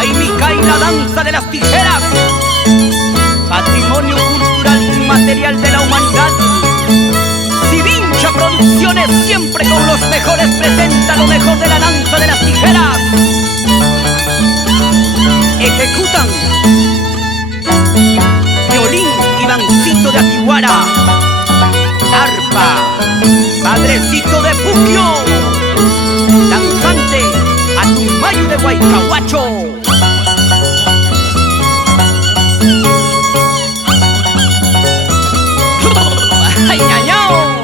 Jaimica y la danza de las tijeras, patrimonio cultural inmaterial de la humanidad. Sivincha Producciones, siempre con los mejores, presenta lo mejor de la danza de las tijeras. Ejecutan violín Ivancito de Atihuara, arpa Padrecito de Puquio, danzante Atumayo de Guaycahuacho. ¡Ay, ñañao!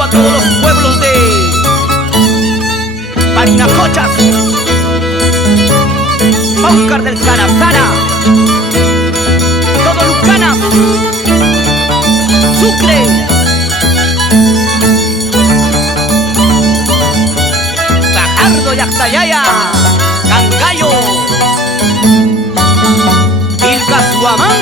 A todos los pueblos de Parinacochas, Paucar del Sarazara, Todolucanas, Sucre, Fajardo y Axayaya, Cancayo, Vilcasuamán,